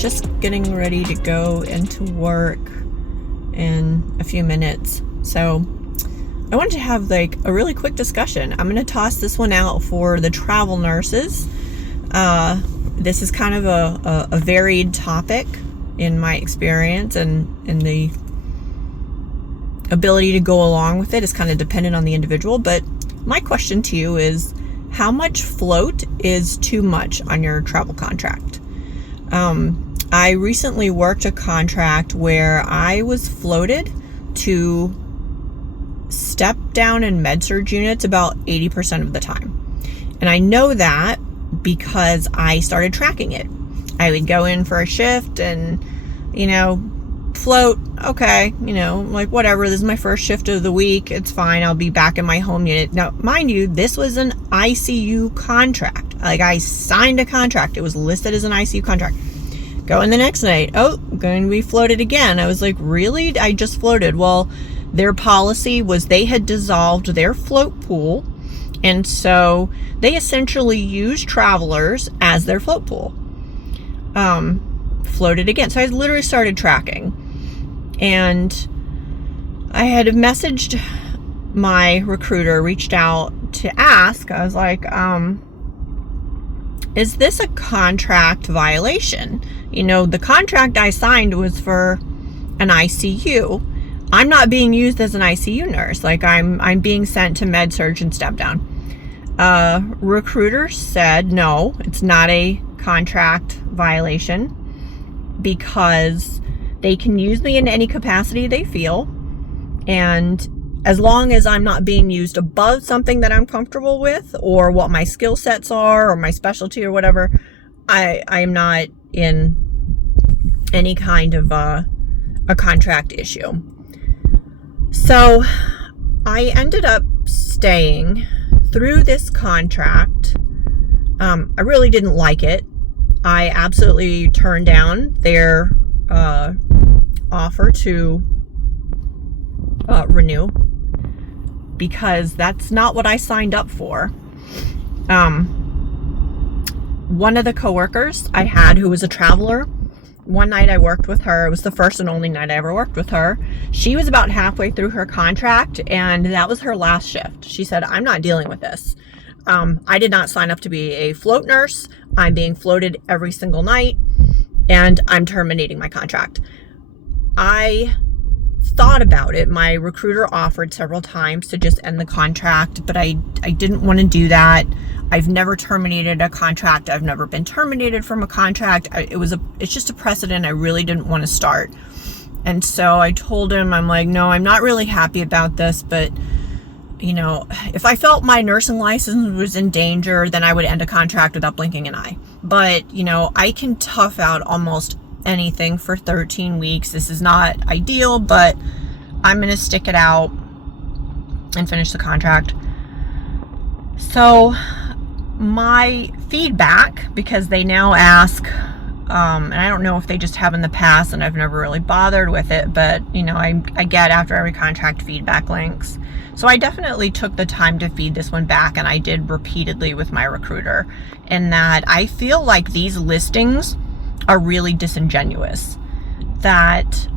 just getting ready to go into work in a few minutes. So I wanted to have like a really quick discussion. I'm going to toss this one out for the travel nurses. This is kind of a varied topic in my experience, and the ability to go along with it is kind of dependent on the individual. But my question to you is, how much float is too much on your travel contract? I recently worked a contract where I was floated to Step-down and Med Surg units about 80% of the time. And I know that because I started tracking it. I would go in for a shift and, float, okay, like whatever, this is my first shift of the week, it's fine, I'll be back in my home unit. Now, mind you, this was an ICU contract. Like, I signed a contract, it was listed as an ICU contract. Go in the next night, going to be floated again. I was like, really? I just floated. Well, their policy was they had dissolved their float pool, and so they essentially used travelers as their float pool. Floated again. So I literally started tracking, and I had messaged my recruiter, reached out to ask. I was like, is this a contract violation? The contract I signed was for an ICU. I'm not being used as an ICU nurse. Like, I'm being sent to Med Surg and Step Down. Recruiter said, no, it's not a contract violation because they can use me in any capacity they feel. And as long as I'm not being used above something that I'm comfortable with, or what my skill sets are, or my specialty or whatever, I am not in any kind of a contract issue. So I ended up staying through this contract. I really didn't like it. I absolutely turned down their offer to renew, because that's not what I signed up for. One of the coworkers I had, who was a traveler, one night I worked with her. It was the first and only night I ever worked with her. She was about halfway through her contract, and that was her last shift. She said, I'm not dealing with this. I did not sign up to be a float nurse. I'm being floated every single night, and I'm terminating my contract. I thought about it. My recruiter offered several times to just end the contract, but I didn't want to do that. I've never terminated a contract. I've never been terminated from a contract. It's just a precedent I really didn't want to start. And so I told him, I'm like, no, I'm not really happy about this, but if I felt my nursing license was in danger, then I would end a contract without blinking an eye. But, I can tough out almost anything for 13 weeks. This is not ideal, but I'm going to stick it out and finish the contract. So my feedback, because they now ask, and I don't know if they just have in the past and I've never really bothered with it, but I get after every contract feedback links. So I definitely took the time to feed this one back, and I did repeatedly with my recruiter, in that I feel like these listings are really disingenuous. That,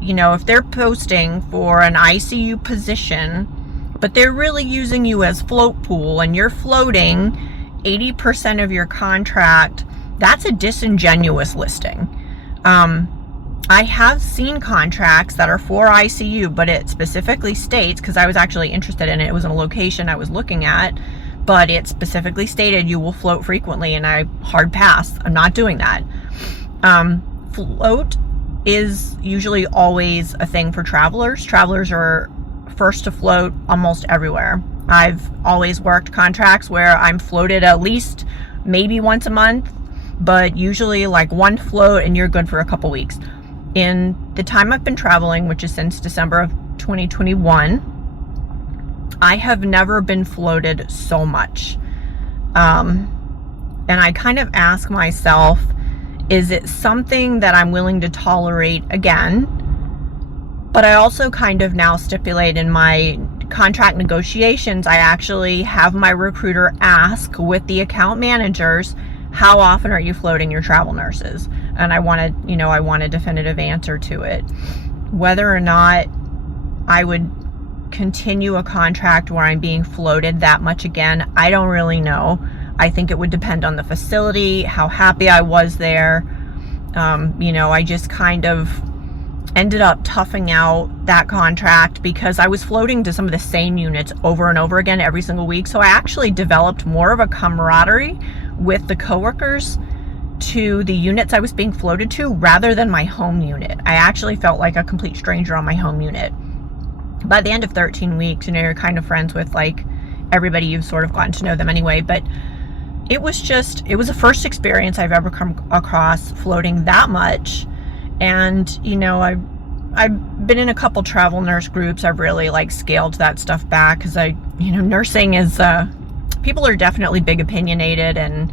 if they're posting for an ICU position, but they're really using you as float pool, and you're floating 80% of your contract, that's a disingenuous listing. I have seen contracts that are for ICU, but it specifically states, because I was actually interested in it, it was in a location I was looking at, but it specifically stated you will float frequently, and I hard pass. I'm not doing that. Float is usually always a thing for travelers. Travelers are first to float almost everywhere. I've always worked contracts where I'm floated at least maybe once a month, but usually like one float and you're good for a couple weeks. In the time I've been traveling, which is since December of 2021, I have never been floated so much. And I kind of ask myself, is it something that I'm willing to tolerate again? But I also kind of now stipulate in my contract negotiations, I actually have my recruiter ask with the account managers, how often are you floating your travel nurses? and I want a definitive answer to it. Whether or not I would continue a contract where I'm being floated that much again, I don't really know. I think it would depend on the facility, how happy I was there. I just kind of ended up toughing out that contract because I was floating to some of the same units over and over again every single week. So I actually developed more of a camaraderie with the coworkers to the units I was being floated to rather than my home unit. I actually felt like a complete stranger on my home unit. By the end of 13 weeks, you're kind of friends with like everybody. You've sort of gotten to know them anyway, but it was a first experience I've ever come across floating that much. And, I've been in a couple travel nurse groups. I've really like scaled that stuff back because nursing is, people are definitely big opinionated and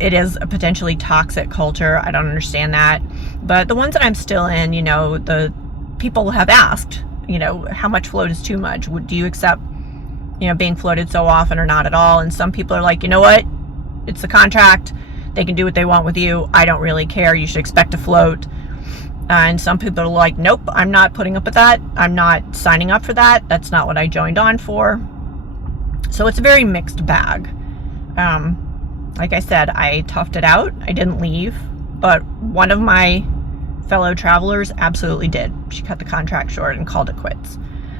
it is a potentially toxic culture. I don't understand that. But the ones that I'm still in, the people have asked, how much float is too much? Do you accept, being floated so often or not at all? And some people are like, you know what? It's the contract. They can do what they want with you. I don't really care. You should expect to float. And some people are like, nope, I'm not putting up with that. I'm not signing up for that. That's not what I joined on for. So it's a very mixed bag. Like I said, I toughed it out. I didn't leave. But one of my fellow travelers absolutely did. She cut the contract short and called it quits.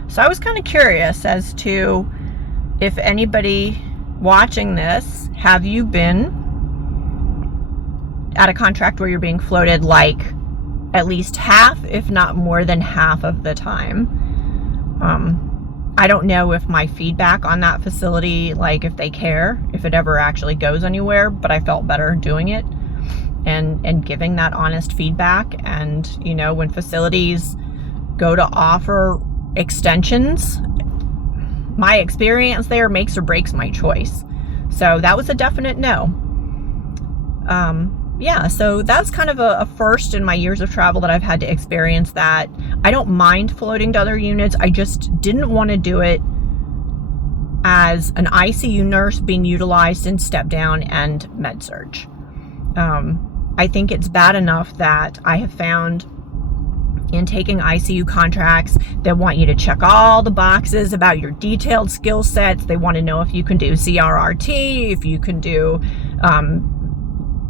So I was kind of curious as to if anybody watching this, have you been at a contract where you're being floated like at least half, if not more than half of the time? I don't know if my feedback on that facility, like if they care, if it ever actually goes anywhere, but I felt better doing it and giving that honest feedback. And, when facilities go to offer extensions, my experience there makes or breaks my choice. So that was a definite no. So that's kind of a first in my years of travel that I've had to experience that. I don't mind floating to other units. I just didn't want to do it as an ICU nurse being utilized in Step-down and Med Surg. I think it's bad enough that I have found in taking ICU contracts that want you to check all the boxes about your detailed skill sets. They want to know if you can do CRRT, if you can do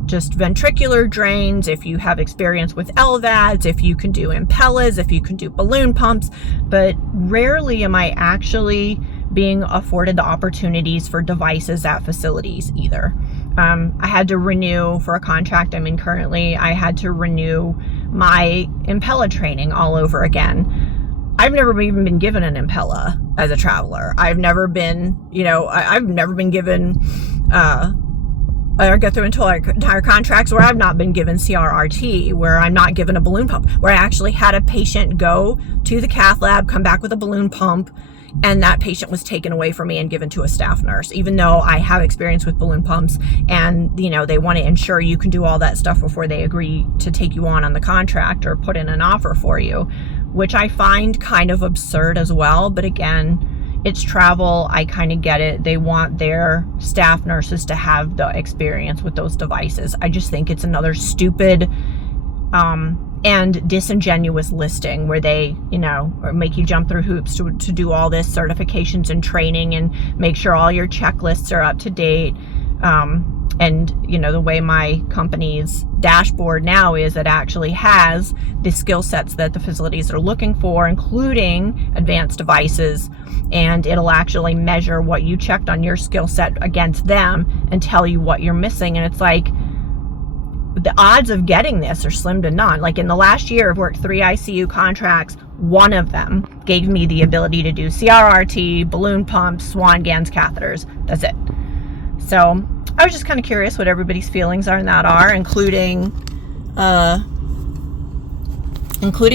just ventricular drains, if you have experience with LVADs, if you can do Impellas, if you can do balloon pumps. But rarely am I actually being afforded the opportunities for devices at facilities either. I had to renew for a contract I'm in currently. I had to renew my Impella training all over again. I've never even been given an Impella as a traveler. I've never been, I've never been given, I go through entire contracts where I've not been given CRRT, where I'm not given a balloon pump, where I actually had a patient go to the cath lab, come back with a balloon pump, and that patient was taken away from me and given to a staff nurse, even though I have experience with balloon pumps. And, they want to ensure you can do all that stuff before they agree to take you on the contract or put in an offer for you, which I find kind of absurd as well. But again, it's travel. I kind of get it. They want their staff nurses to have the experience with those devices. I just think it's another stupid and disingenuous listing where they, make you jump through hoops to do all this certifications and training and make sure all your checklists are up to date. And, the way my company's dashboard now is, it actually has the skill sets that the facilities are looking for, including advanced devices. And it'll actually measure what you checked on your skill set against them and tell you what you're missing. And it's like, the odds of getting this are slim to none. Like in the last year, I've worked 3 ICU contracts. One of them gave me the ability to do CRRT, balloon pumps, Swan Gans catheters. That's it. So I was just kind of curious what everybody's feelings on that are, including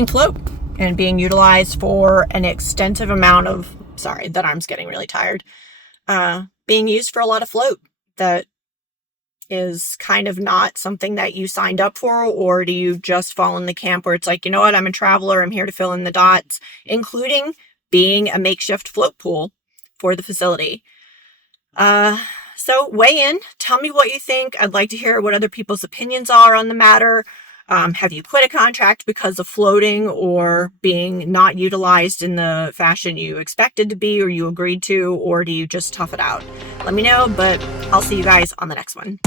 float and being utilized for an extensive amount of, sorry, that arm's getting really tired, being used for a lot of float that is kind of not something that you signed up for. Or do you just fall in the camp where it's like, you know what, I'm a traveler, I'm here to fill in the dots, including being a makeshift float pool for the facility. So weigh in. Tell me what you think. I'd like to hear what other people's opinions are on the matter. Have you quit a contract because of floating or being not utilized in the fashion you expected to be or you agreed to, or do you just tough it out? Let me know, but I'll see you guys on the next one.